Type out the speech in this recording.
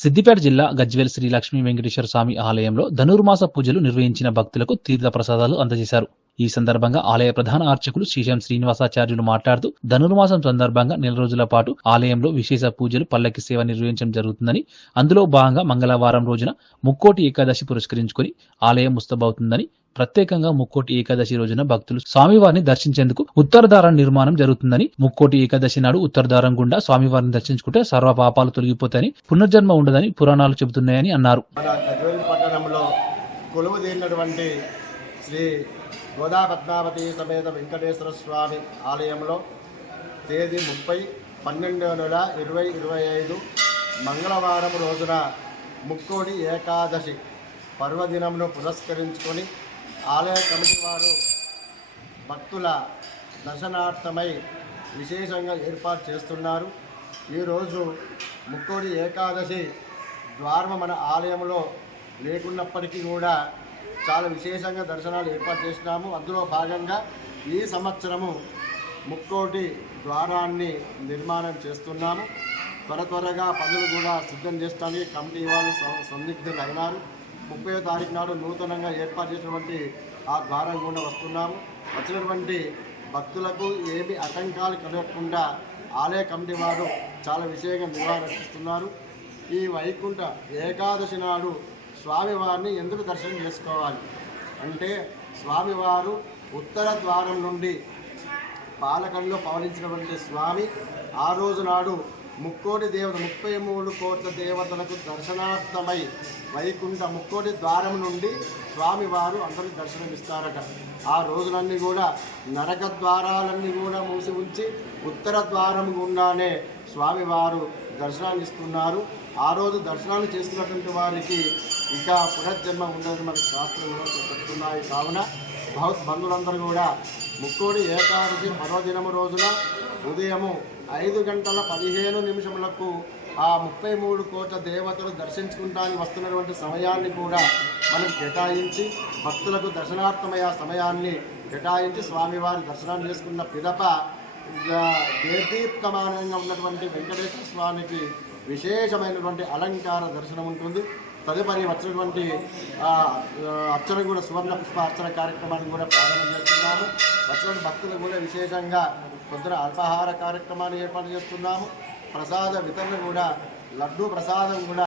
సిద్దిపేట జిల్లా గజ్వేల్ శ్రీ లక్ష్మీ వెంకటేశ్వర స్వామి ఆలయంలో ధనుర్మాస పూజలు నిర్వహించిన భక్తులకు తీర్థ ప్రసాదాలు అందజేశారు. ఈ సందర్భంగా ఆలయ ప్రధాన అర్చకులు శ్రీశం శ్రీనివాసాచార్యులు మాట్లాడుతూ ధనుర్మాసం సందర్భంగా నెల రోజుల పాటు ఆలయంలో విశేష పూజలు పల్లకి సేవ నిర్వహించడం జరుగుతుందని అందులో భాగంగా మంగళవారం రోజున ముక్కోటి ఏకాదశి పురస్కరించుకొని ఆలయం ముస్తబవుతుందని ప్రత్యేకంగా ముక్కోటి ఏకాదశి రోజున భక్తులు స్వామివారిని దర్శించేందుకు ఉత్తరదారం నిర్మాణం జరుగుతుందని ముక్కోటి ఏకాదశి నాడు ఉత్తరదారం గుండా స్వామివారిని దర్శించుకుంటే సర్వ పాపాలు తొలగిపోతాయని పునర్జన్మ ఉండదని పురాణాలు చెబుతున్నాయని అన్నారు. పట్టణంలో శ్రీ గోదా పద్మావతి సమేత వెంకటేశ్వర స్వామి ఆలయంలో తేదీ ముప్పై పన్నెండు నెల ఇరవై ఇరవై ఐదు మంగళవారం రోజున ముక్కోడి ఏకాదశి పర్వదినమును పురస్కరించుకొని ఆలయ కమిటీ వారు భక్తుల దర్శనార్థమై విశేషంగా ఏర్పాటు చేస్తున్నారు. ఈరోజు ముక్కోడి ఏకాదశి ద్వారమ మన ఆలయంలో లేకున్నప్పటికీ కూడా చాలా విశేషంగా దర్శనాలు ఏర్పాటు చేసినాము. అందులో భాగంగా ఈ సంవత్సరము ముక్కోటి ద్వారాన్ని నిర్మాణం చేస్తున్నాము. త్వర త్వరగా పనులు కూడా సిద్ధం చేస్తానికి కమిటీ వాళ్ళు సందిగ్ధులు అయినారు ముప్పై తారీఖు నాడు నూతనంగా ఏర్పాటు చేసినటువంటి ఆ ద్వారం గుండా వస్తున్నాము. వచ్చినటువంటి భక్తులకు ఏమి ఆటంకాలు కలగకుండా ఆలయ కమిటీ వారు చాలా విషయంగా నిర్వహిస్తున్నారు ఈ వైకుంఠ ఏకాదశి నాడు స్వామివారిని ఎందుకు దర్శనం చేసుకోవాలి? అంటే స్వామివారు ఉత్తర ద్వారం నుండి పాలకంలో పవలించినటువంటి స్వామి ఆ రోజు నాడు ముక్కోటి దేవత ముప్పై మూడు కోట్ల దేవతలకు దర్శనార్థమై వైకుంఠ ముక్కోటి ద్వారం నుండి స్వామివారు అందరికి దర్శనమిస్తారట. ఆ రోజులన్నీ కూడా నరక ద్వారాలన్నీ కూడా మూసి ఉంచి ఉత్తర ద్వారం గుండానే స్వామివారు దర్శనాన్ని ఇస్తున్నారు ఆ రోజు దర్శనాలు చేస్తున్నటువంటి వారికి ఇంకా పునర్జన్మ ఉండదని మన శాస్త్రంలో చెప్తున్నాయి. కావున భౌత్ బంధువులందరూ కూడా ముక్కోడి ఏకాదశి పర్వదినము రోజున ఉదయము ఐదు గంటల పదిహేను నిమిషములకు ఆ ముప్పై మూడు కోట్ల దేవతలు దర్శించుకుంటానికి వస్తున్నటువంటి సమయాన్ని కూడా మనం కేటాయించి భక్తులకు దర్శనార్థమయ సమయాన్ని కేటాయించి స్వామివారి దర్శనం చేసుకున్న పిదప దేదీప్తమానంగా ఉన్నటువంటి వెంకటేశ్వర స్వామికి విశేషమైనటువంటి అలంకార దర్శనం ఉంటుంది. తదుపరి వచ్చినటువంటి అర్చన కూడా సువర్ణ పుష్ప అర్చన కార్యక్రమాన్ని కూడా ప్రారంభం చేస్తున్నాము. వచ్చినటువంటి భక్తులు కూడా విశేషంగా పొద్దున అల్పాహార కార్యక్రమాన్ని ఏర్పాటు చేస్తున్నాము. ప్రసాద వితరణ కూడా లడ్డూ ప్రసాదం కూడా